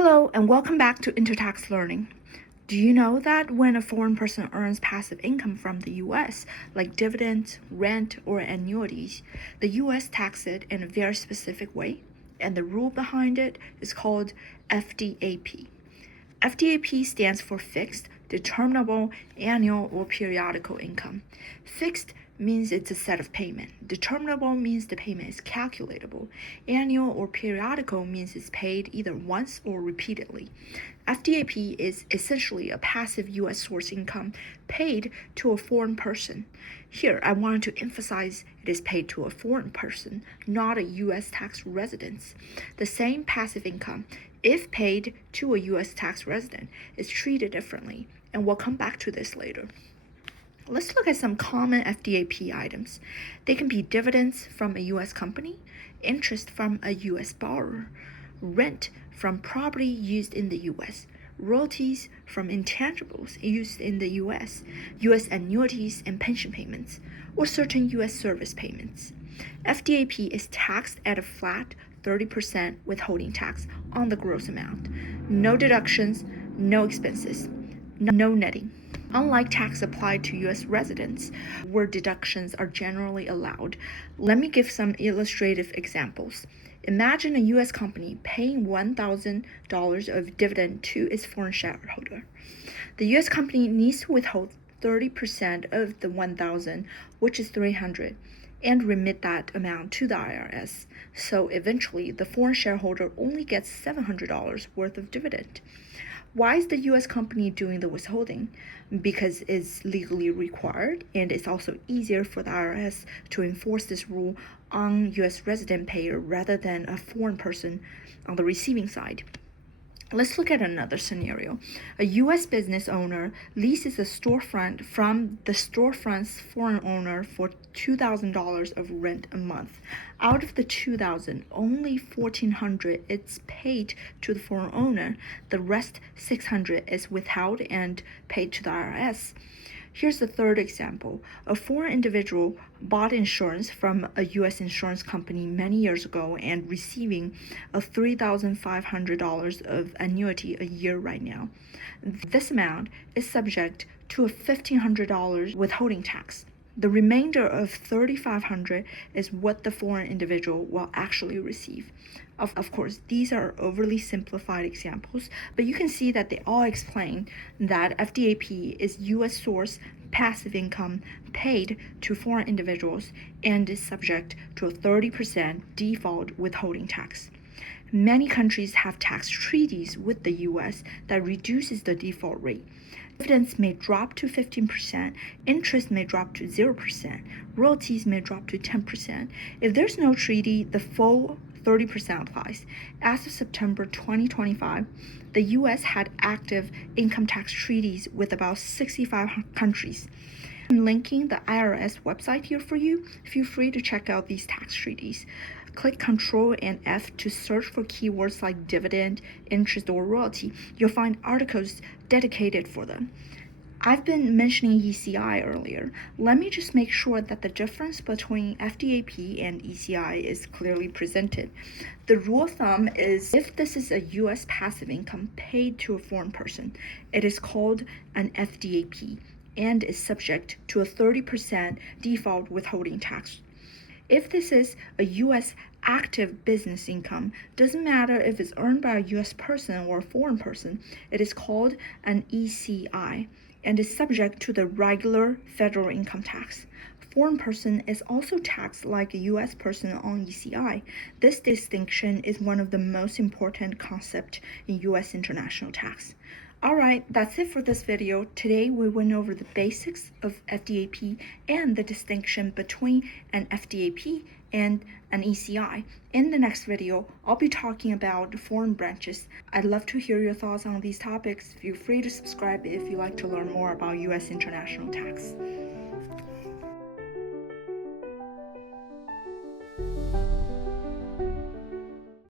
Hello, and welcome back to Intertax Learning. Do you know that when a foreign person earns passive income from the US, like dividends, rent, or annuities, the US taxes it in a very specific way, and the rule behind it is called FDAP. FDAP stands for Fixed, Determinable, Annual, or Periodical Income. Fixed means it's a set of payment. Determinable means the payment is calculatable. Annual or periodical means it's paid either once or repeatedly. FDAP is essentially a passive U.S. source income paid to a foreign person. Here, I wanted to emphasize it is paid to a foreign person, not a U.S. tax resident. The same passive income, if paid to a U.S. tax resident, is treated differently, and we'll come back to this later. Let's look at some common FDAP items. They can be dividends from a U.S. company, interest from a U.S. borrower, rent from property used in the U.S., royalties from intangibles used in the U.S., U.S. annuities and pension payments, or certain U.S. service payments. FDAP is taxed at a flat 30% withholding tax on the gross amount. No deductions, no expenses, no netting. Unlike tax applied to U.S. residents, where deductions are generally allowed, let me give some illustrative examples. Imagine a U.S. company paying $1,000 of dividend to its foreign shareholder. The U.S. company needs to withhold 30% of the $1,000, which is $300, and remit that amount to the IRS. So eventually, the foreign shareholder only gets $700 worth of dividend. Why is the U.S. company doing the withholding? Because it's legally required, and it's also easier for the IRS to enforce this rule on U.S. resident payer rather than a foreign person on the receiving side. Let's look at another scenario. A U.S. business owner leases a storefront from the storefront's foreign owner for $2,000 of rent a month. Out of the $2,000, only $1,400 is paid to the foreign owner. The rest, $600, is withheld and paid to the IRS. Here's the third example. A foreign individual bought insurance from a U.S. insurance company many years ago and receiving a $3,500 of annuity a year right now. This amount is subject to a $1,500 withholding tax. The remainder of $3,500 is what the foreign individual will actually receive. Of course, these are overly simplified examples, but you can see that they all explain that FDAP is U.S. source passive income paid to foreign individuals and is subject to a 30% default withholding tax. Many countries have tax treaties with the U.S. that reduces the default rate. Dividends may drop to 15%, interest may drop to 0%, royalties may drop to 10%. If there's no treaty, the full 30% applies. As of September 2025, the U.S. had active income tax treaties with about 65 countries. I'm linking the IRS website here for you. Feel free to check out these tax treaties. Click Ctrl and F to search for keywords like dividend, interest, or royalty. You'll find articles dedicated for them. I've been mentioning ECI earlier. Let me just make sure that the difference between FDAP and ECI is clearly presented. The rule of thumb is if this is a U.S. passive income paid to a foreign person, it is called an FDAP and is subject to a 30% default withholding tax. If this is a U.S. active business income, doesn't matter if it's earned by a U.S. person or a foreign person, it is called an ECI and is subject to the regular federal income tax. Foreign person is also taxed like a U.S. person on ECI. This distinction is one of the most important concepts in U.S. international tax. Alright, that's it for this video. Today we went over the basics of FDAP and the distinction between an FDAP and an ECI. In the next video, I'll be talking about foreign branches. I'd love to hear your thoughts on these topics. Feel free to subscribe if you'd like to learn more about U.S. international tax.